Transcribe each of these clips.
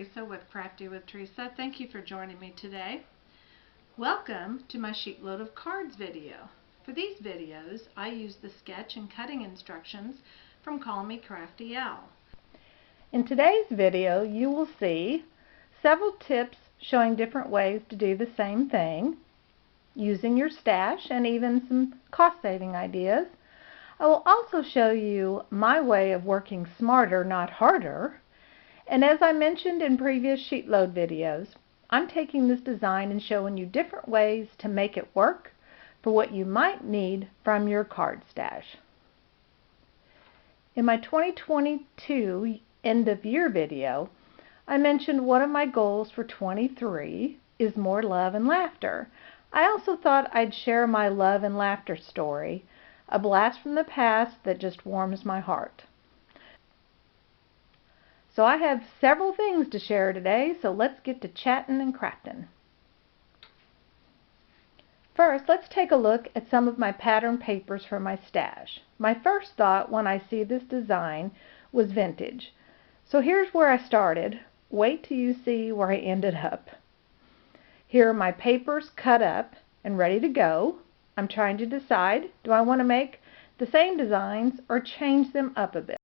Theresa with Crafty with Theresa. Thank you for joining me today. Welcome to my sheetload of cards video. For these videos, I use the sketch and cutting instructions from callmecraftyal. In today's video, you will see several tips showing different ways to do the same thing using your stash and even some cost-saving ideas. I will also show you my way of working smarter, not harder. And as I mentioned in previous sheetload videos, I'm taking this design and showing you different ways to make it work for what you might need from your card stash. In my 2022 end of year video, I mentioned one of my goals for 23 is more love and laughter. I also thought I'd share my love and laughter story, a blast from the past that just warms my heart. So I have several things to share today, so let's get to chatting and crafting. First, let's take a look at some of my pattern papers for my stash. My first thought when I see this design was vintage. So here's where I started. Wait till you see where I ended up. Here are my papers cut up and ready to go. I'm trying to decide, do I want to make the same designs or change them up a bit?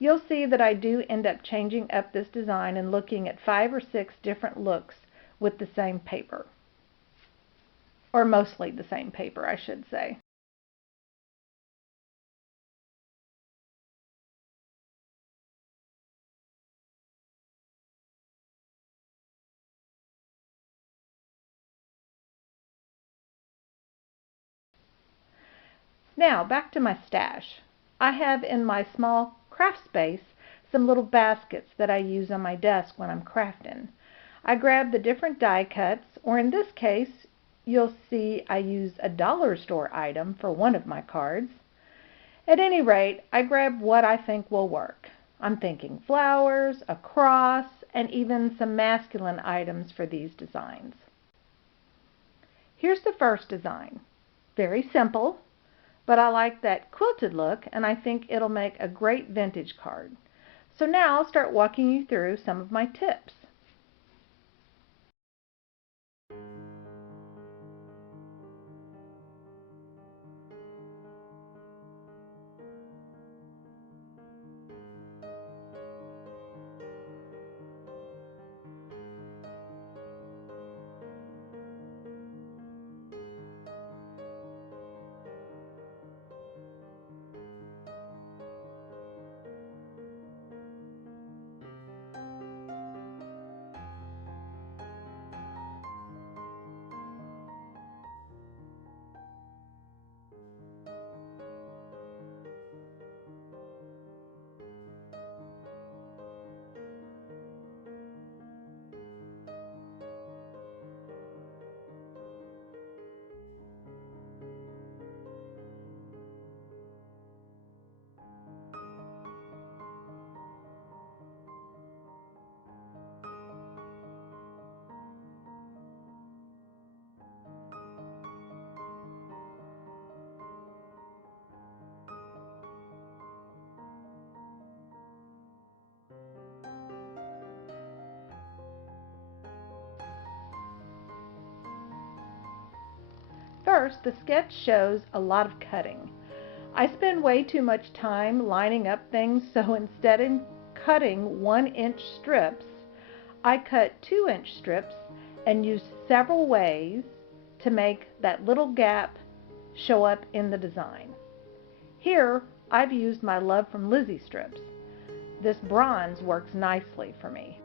You'll see that I do end up changing up this design and looking at 5 or 6 different looks with the same paper. Or mostly the same paper, I should say. Now, back to my stash. I have in my small craft space some little baskets that I use on my desk when I'm crafting. I grab the different die cuts, or in this case, you'll see I used a dollar store item for one of my cards. At any rate, I grab what I think will work. I'm thinking flowers, a cross, and even some masculine items for these designs. Here's the first design. Very simple, but I like that quilted look and I think it'll make a great vintage card. So now I'll start walking you through some of my tips. First, the sketch shows a lot of cutting. I spend way too much time lining up things, so instead of cutting 1-inch strips, I cut 2-inch strips and use several ways to make that little gap show up in the design. Here, I've used my Love from Lizzie strips. This bronze works nicely for me.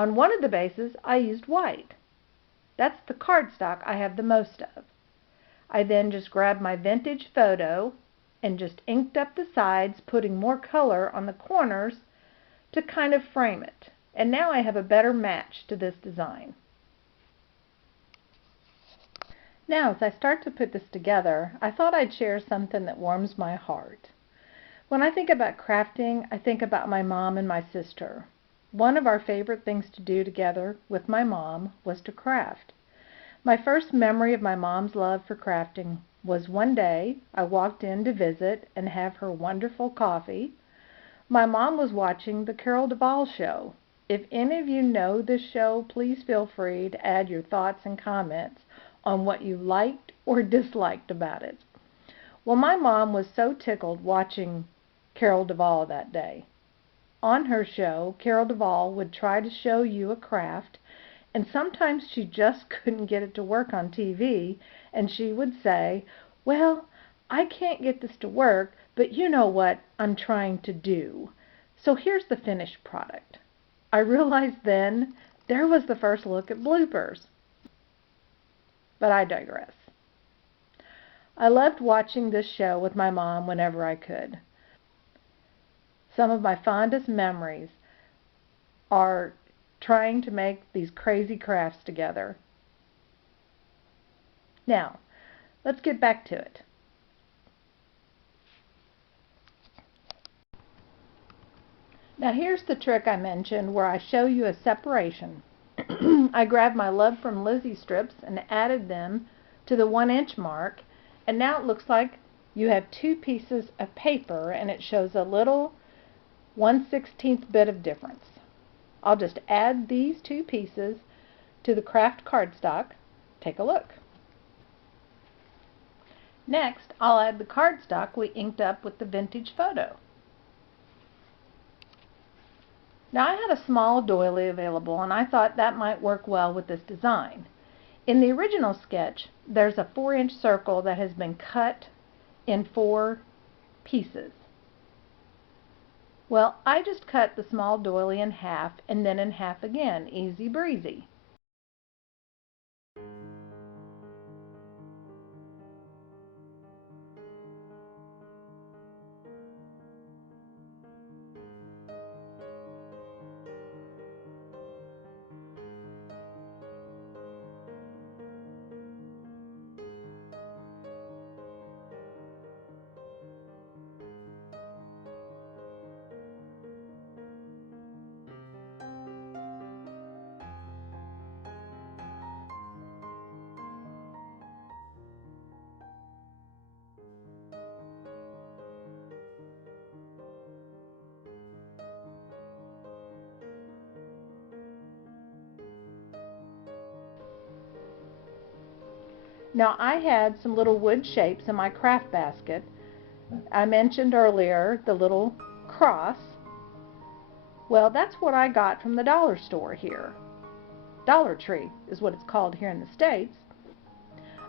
On one of the bases, I used white. That's the cardstock I have the most of. I then just grabbed my vintage photo and just inked up the sides, putting more color on the corners to kind of frame it. And now I have a better match to this design. Now, as I start to put this together, I thought I'd share something that warms my heart. When I think about crafting, I think about my mom and my sister. One of our favorite things to do together with my mom was to craft. My first memory of my mom's love for crafting was one day I walked in to visit and have her wonderful coffee. My mom was watching the Carol Duvall show. If any of you know this show, please feel free to add your thoughts and comments on what you liked or disliked about it. Well, my mom was so tickled watching Carol Duvall that day. On her show, Carol Duvall would try to show you a craft, and sometimes she just couldn't get it to work on TV, and she would say, "Well, I can't get this to work, but you know what I'm trying to do. So here's the finished product." I realized then there was the first look at bloopers. But I digress. I loved watching this show with my mom whenever I could. Some of my fondest memories are trying to make these crazy crafts together. Now, let's get back to it. Now here's the trick I mentioned where I show you a separation. I grabbed my Love from Lizzie strips and added them to the 1-inch mark, and now it looks like you have two pieces of paper and it shows a little 1/16 bit of difference. I'll just add these two pieces to the craft cardstock. Take a look. Next, I'll add the cardstock we inked up with the vintage photo. Now I had a small doily available and I thought that might work well with this design. In the original sketch, there's a 4-inch circle that has been cut in 4 pieces. Well, I just cut the small doily in half and then in half again, easy breezy. Now I had some little wood shapes in my craft basket. I mentioned earlier the little cross. Well, that's what I got from the dollar store here. Dollar Tree is what it's called here in the States.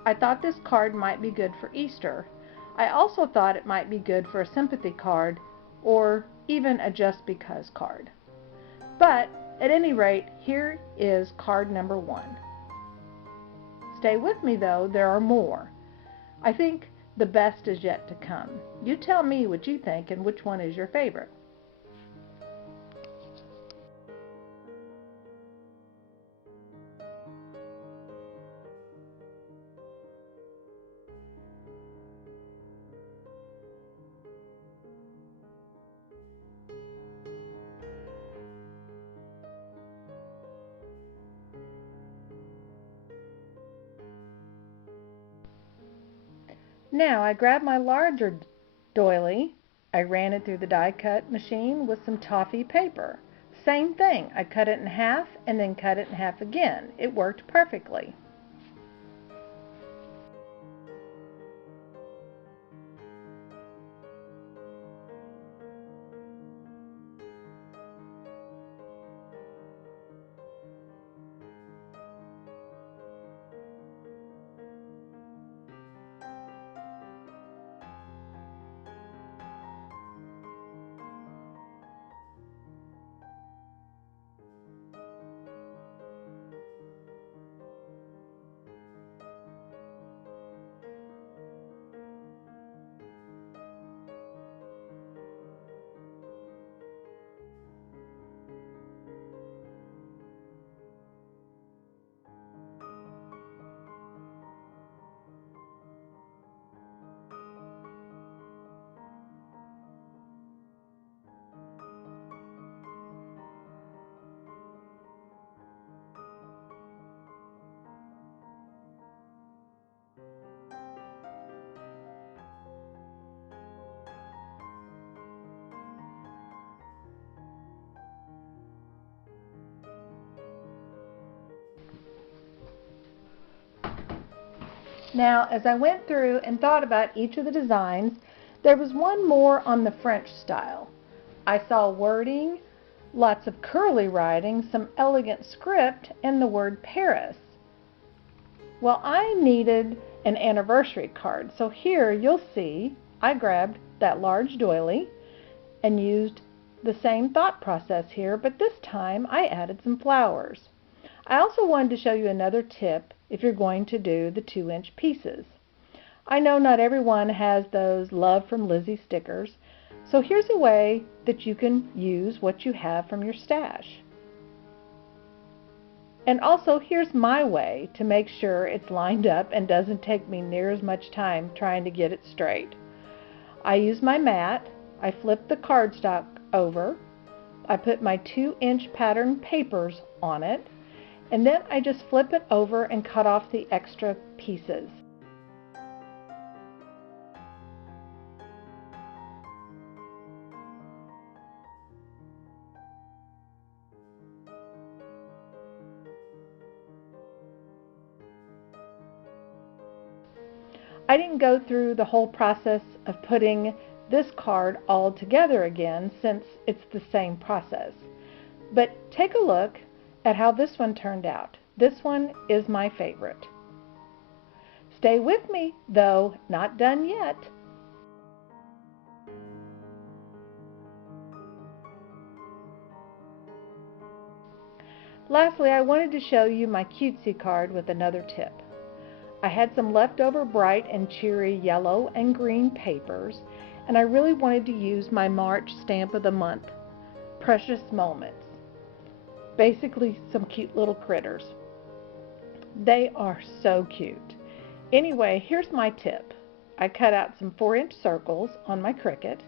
I thought this card might be good for Easter. I also thought it might be good for a sympathy card or even a just because card. But at any rate, here is card number 1. Stay with me though, there are more. I think the best is yet to come. You tell me what you think and which one is your favorite. Now I grabbed my larger doily. I ran it through the die cut machine with some toffee paper. Same thing, I cut it in half and then cut it in half again. It worked perfectly. Now, as I went through and thought about each of the designs, there was one more on the French style. I saw wording, lots of curly writing, some elegant script, and the word Paris. Well, I needed an anniversary card, so here you'll see I grabbed that large doily and used the same thought process here, but this time I added some flowers. I also wanted to show you another tip if you're going to do the 2-inch pieces. I know not everyone has those Love from Lizzie stickers, so here's a way that you can use what you have from your stash. And also here's my way to make sure it's lined up and doesn't take me near as much time trying to get it straight. I use my mat, I flip the cardstock over, I put my 2-inch pattern papers on it, and then I just flip it over and cut off the extra pieces. I didn't go through the whole process of putting this card all together again since it's the same process. But take a look at how this one turned out. This one is my favorite. Stay with me, though, not done yet. Lastly, I wanted to show you my cutesy card with another tip. I had some leftover bright and cheery yellow and green papers, and I really wanted to use my March stamp of the month, Precious Moments. Basically some cute little critters. They are so cute. Anyway, here's my tip. I cut out some 4-inch circles on my Cricut.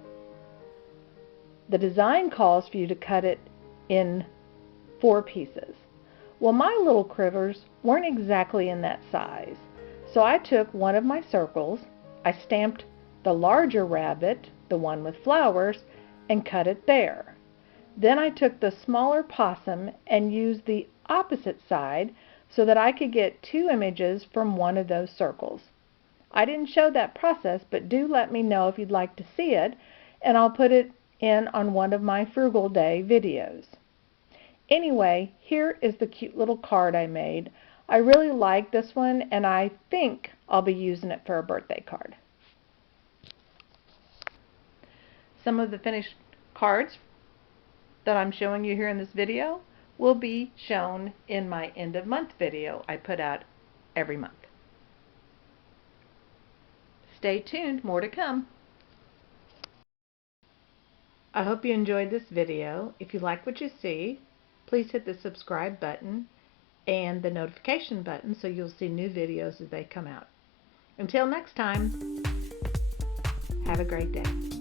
The design calls for you to cut it in 4 pieces. Well, my little critters weren't exactly in that size. So I took one of my circles, I stamped the larger rabbit, the one with flowers, and cut it there. Then I took the smaller possum and used the opposite side so that I could get 2 images from one of those circles. I didn't show that process, but do let me know if you'd like to see it, and I'll put it in on one of my Frugal Day videos. Anyway, here is the cute little card I made. I really like this one, and I think I'll be using it for a birthday card. Some of the finished cards that I'm showing you here in this video will be shown in my end of month video I put out every month. Stay tuned, more to come. I hope you enjoyed this video. If you like what you see, please hit the subscribe button and the notification button so you'll see new videos as they come out. Until next time, have a great day.